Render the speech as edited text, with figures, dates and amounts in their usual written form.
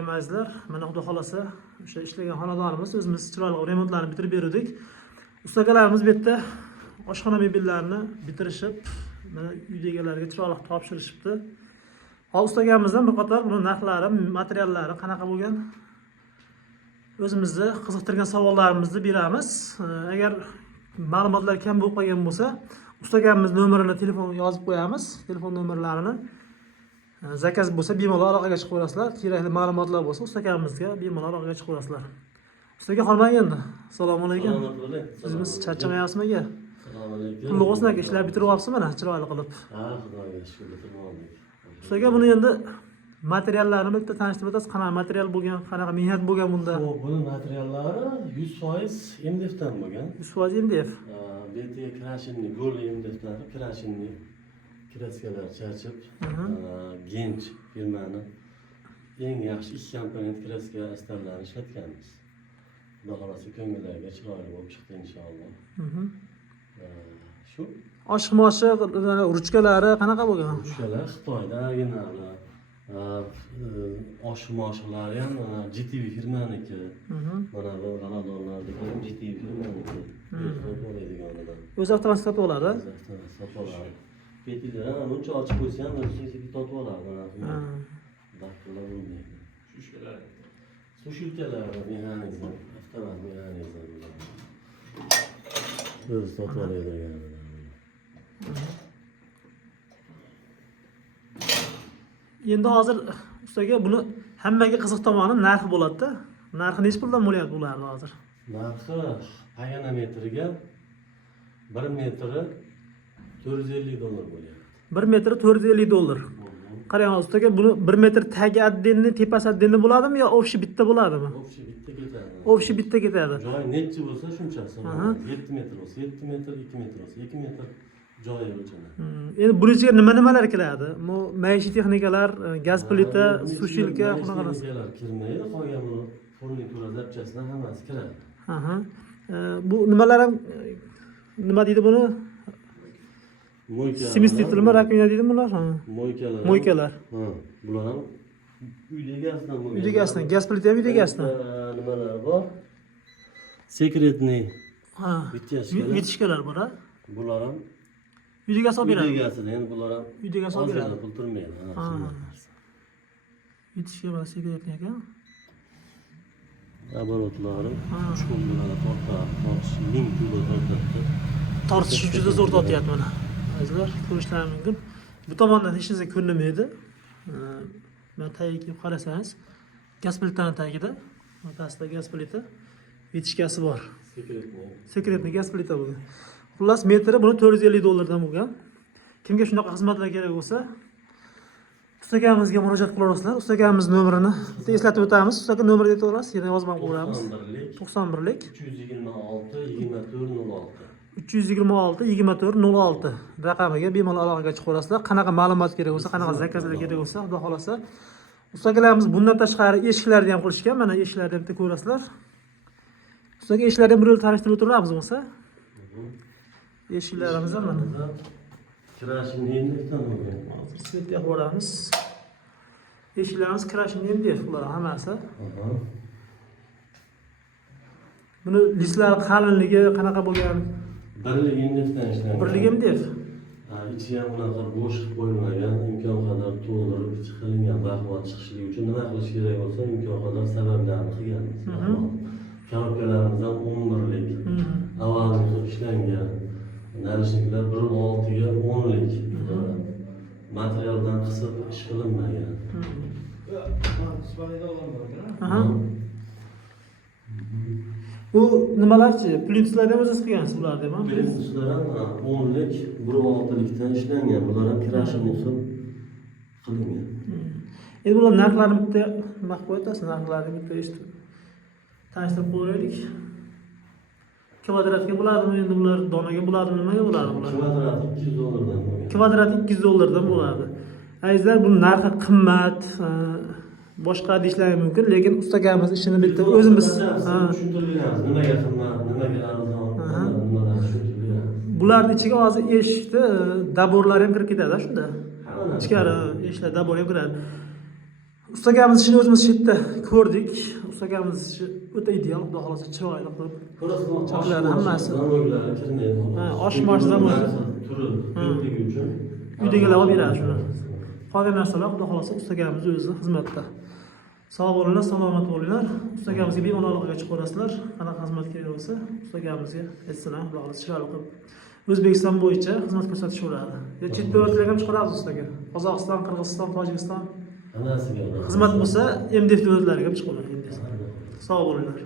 ekan azizlar. Mana xudo xolasa o'sha ishlagan xonadonimiz o'zimiz chiroyli remontlarni bitirib berdik. Ustakalarimiz bu yerda oshxona mebellarini bitirishib, mana uy egalariga chiroyli topshirishibdi. Hozir ustakamizdan bir qator buni narxlari, materiallari qanaqa bo'lgan o'zimizni qiziqtirgan savollarimizni beramiz. Agar ma'lumotlar kam bo'lib qolgan bo'lsa, ustakamizning nomerini telefonga yozib qo'yamiz. Telefon nomerlarini zakaz bo'lsa bemalol aloqaga chiqib qo'yasizlar. Kerakli ma'lumotlar bo'lsa ustakamizga bemalol aloqaga chiqib qo'yasizlar. Ustaga qolmang endi. Assalomu alaykum. Siz charchamayapsizmi aka? Assalomu alaykum. Pulli bo'lsin aka, ishlar bitiryapsiz mana chiroyli qilib. Ha, xudoga shukr, bitirib oldik. Ustaga buni endi materiallarini bitta tanishtirib o'tasiz. Qanaqa material bo'lgan, qanaqa mehnat bo'lgan bunda? Buni materiallari 100% MDFdan bo'lgan. 100% MDF. BT krashinni, gol MDFdan, krashinni kraskalar charchib, Gench firmani eng yaxshi 2 komponent kraska astarlarini ishlatganmiz. Xudo xolasa ko'ngillarga chiroyli bo'lib chiqdi inshaalloh. Shu Oshmoshi, ruchkalari qanaqa bo'lgan? ruchkalar Xitoyda originali. Oshmoshlar ham GTV firmaniki. Mana bu xonadonlardagi GTV firmaniki. O'zi avtomatik sotib oladi. Sotib oladi. Petilar uncha ochib qo'ysa ham o'zi sotib oladi. Daqiqlar bo'lmaydi. Sushilkalar, mexanizm, avtomat mexanizm. O'zi sotib oladigan. Endi hozir ustaga buni hammaga qiziq tomoni narxi bo'ladi-da. Narxi necha puldan bo'lyapti bularni hozir? Narxi paganometriga 1 metri $450 bo'lyapti. 1 metri $450. Qarang ustaga, buni 1 metr tagi addenni, tepasi addenni bo'ladimi yo o'pshi bitta bo'ladimi? O'pshi bitta ketadi. O'pshi bitta ketadi. Joy necha bo'lsa shunchasi. 7 metr bo'lsa, 7 metr, 2 metr bo'lsa, 2 metr joyi o'lchanadi. Endi buning ichiga nima-nimalar kiradi? Bu maishiy texnikalar, gaz plita, sushilka, bunaqa narsalar kirmaydi. Qolgan bu furnitura zapchasidan hammasi kiradi. Bu nimalar ham nima deydi buni? Moyka. Simistitulmi, rakvina deydi bular? Moykalar. Moykalar. Bular ham uy egasidan bo'lgan. Uy egasidan, gaz plita ham uy egasidan. Nimalar bor? Sekretniy. Vitishkalar bor, ha? Bular ham uy egasi olib beradi. Uy egasidan, endi bular ham Uy egasi olib beradi. Pul turmaydi. Vitishka va sekretniy ekan. Оборотлari 3 kun bilan tortish 1000 kilo tortadi. Tortish juda zo'r tortyapti mana. Azizlar, ko'rishlaringiz mumkin. Bu tomondan hech narsa ko'rinmaydi. Mana tagiga kelib qarasangiz, gaz plitani tagida, o'rtasida gaz plita, vitishkasi bor. Sekretniy gaz plita bo'lgan. Xullas metri buni $450 dan bo'lgan. Kimga shunaqa xizmatlar kerak bo'lsa, ustakamizga murojaat qilaverasizlar. Ustakamizning nomerini bitta eslatib o'tamiz. Ustaga nomerini aytib o'rasiz, yana yozib qo'yamiz. 91lik 326-2406 raqamiga bemalol aloqaga chiqib qo'yasizlar. Qanaqa ma'lumot kerak bo'lsa, qanaqa zakazlar kerak bo'lsa, xudo xolasa. Ustakalarimiz bundan tashqari eshiklarni ham qilishgan. Mana eshiklarni ham bitta ko'rasizlar. Ustaga eshiklarni ham bir yo'l tanishtirib o'tiramiz bo'lsa. Eshiklarimiz ham mana. Krashinni MDFdan bo'lgan. Hozir svetga qo'yamiz. Eshiklarimiz krashinni MDF bular hammasi. Buni listlar qalinligi qanaqa bo'lgan? Birligi MDFdan ishlangan. Birligi MDF. Ichi ham unaqa bo'sh qo'yilmagan, imkon qadar to'ldirib chiqilgan baquvvat chiqishligi uchun nima qilish kerak bo'lsa, imkon qadar sabablarni qilganmiz. Korobkalarimiz ham 11lik. Avvalroq ishlangan. Narishliklar 1.6 ga 10lik. Materialdan qisib ish qilinmagan. Bu nimalarchi? Plintuslarni ham o'zingiz qilgansiz bularni ham? Plintuslar ham 10lik, 1.6likdan ishlangan. Bular ham krashinni hisob qilingan. Endi bular narxlarini bitta maqib qo'yasiz, narxlarini bitta eshitib tanishtirib qo'yaylik. Kvadratga bo'ladimi endi bular, donaga bo'ladimi, nimaga bo'ladi bular? Kvadrat $200 dan bo'lgan. Kvadrat $200 dan bo'ladi. Azizlar, bu narxi qimmat, boshqa deyishlari mumkin, lekin ustagamiz ishini bitta o'zimiz tushuntiramiz. Nimaga qimmat, nimaga arzon, nimadan tushuntiramiz. Bularning ichiga hozir eshikni daborlari ham kirib ketadi shunda. Ichkari eshiklar dabor ham kiradi. Usta akamiz ishini o'zimiz shu yerda ko'rdik. Usta akamiz ishi o'ta ideal, xudo xolasa chiroyli qilib. Chaqlari hammasi. Ha, osh mashdan turi yo'qligi uchun uydagilar olib beradi shuni. Qolgan narsalar xudo xolasa usta akamiz o'zi xizmatda. Sog' bo'linglar, salomat bo'linglar. Usta akamizga bemalol aloqaga chiqaverasizlar. Qanaqa xizmat kerak bo'lsa, usta akamizga aytsinlar, xudo xolasa chiroyli qilib. O'zbekiston bo'yicha xizmat ko'rsatishaveradi. Chet davlatlarga ham chiqaramiz ustaga. Qozog'iston, Qirg'iziston, Tojikiston anasiga xizmat bo'lsa, MDF davlatlariga ham chiqaveradi. Sog' bo'linglar.